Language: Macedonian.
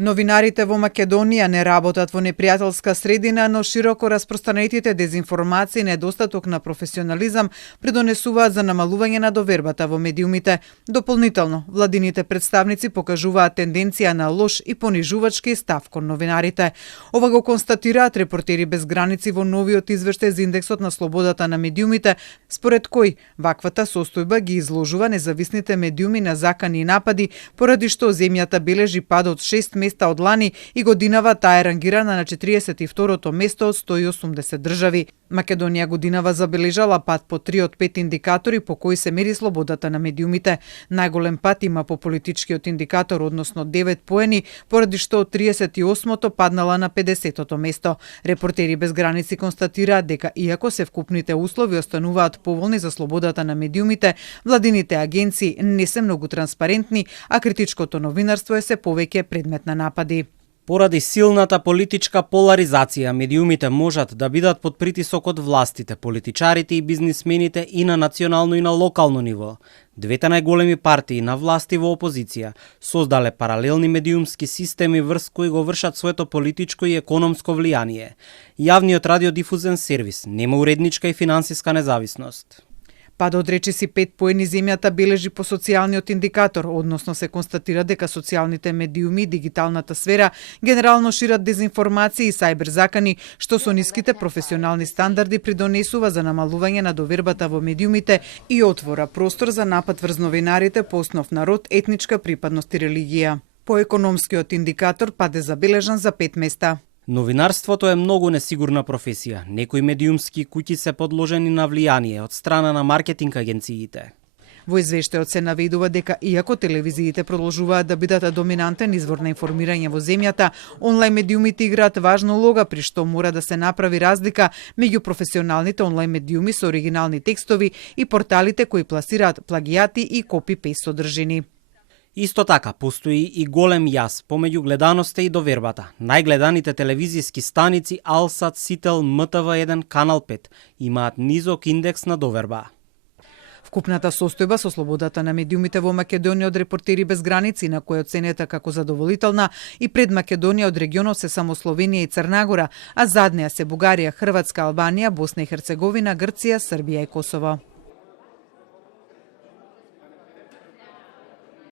Новинарите во Македонија не работат во непријателска средина, но широко распространетите дезинформации и недостаток на професионализам придонесуваат за намалување на довербата во медиумите. Дополнително, владините представници покажуваат тенденција на лош и понижувачки став кон новинарите. Ова го констатираат Репортери без граници во новиот извештај за индексот на слободата на медиумите, според кој ваквата состојба ги изложува независните медиуми на закани и напади, поради што земјата бележи пад од 6 места од лани и годинава таа е рангирана на 42-то место од 180 држави. Македонија годинава забележала пад по 3 од 5 индикатори по кои се мери слободата на медиумите. Најголем пат има по политичкиот индикатор, односно 9 поени, поради што од 38-то паднала на 50-то место. Репортери без граници констатираат дека иако севкупните услови остануваат поволни за слободата на медиумите, владините агенции не се многу транспарентни, а критичкото новинарство е се повеќе предмет на напади. Поради силната политичка поларизација, медиумите можат да бидат под притисок од властите, политичарите и бизнисмените и на национално и на локално ниво. Двете најголеми партии на власт и во опозиција создале паралелни медиумски системи врз кои го вршат своето политичко и економско влијание. Јавниот радиодифузен сервис нема уредничка и финансиска независност. Падот речиси 5 поени земјата бележи по социјалниот индикатор, односно се констатира дека социјалните медиуми и дигиталната сфера генерално шират дезинформации и сајбер закани, што со ниските професионални стандарди придонесува за намалување на довербата во медиумите и отвора простор за напад врз новинарите по основ на род, етничка припадност и религија. По економскиот индикатор пад е забележан за 5 места. Новинарството е многу несигурна професија. Некои медиумски куќи се подложени на влијание од страна на маркетинг агенциите. Во извештајот се наведува дека иако телевизиите продолжуваат да бидат доминантен извор на информирање во земјата, онлайн медиумите играат важна улога, при што мора да се направи разлика меѓу професионалните онлайн медиуми со оригинални текстови и порталите кои пласираат плагијати и копи-пейст содржини. Исто така, постои и голем јас помеѓу гледаноста и довербата. Најгледаните телевизиски станици Алсат, Сител, МТВ1, Канал 5 имаат низок индекс на доверба. Вкупната состојба со слободата на медиумите во Македонија од Репортери без граници, на која оценета како задоволителна, и пред Македонија од регионот се само Словенија и Црнагора, а зад неа се Бугарија, Хрватска, Албанија, Босна и Херцеговина, Грција, Србија и Косово.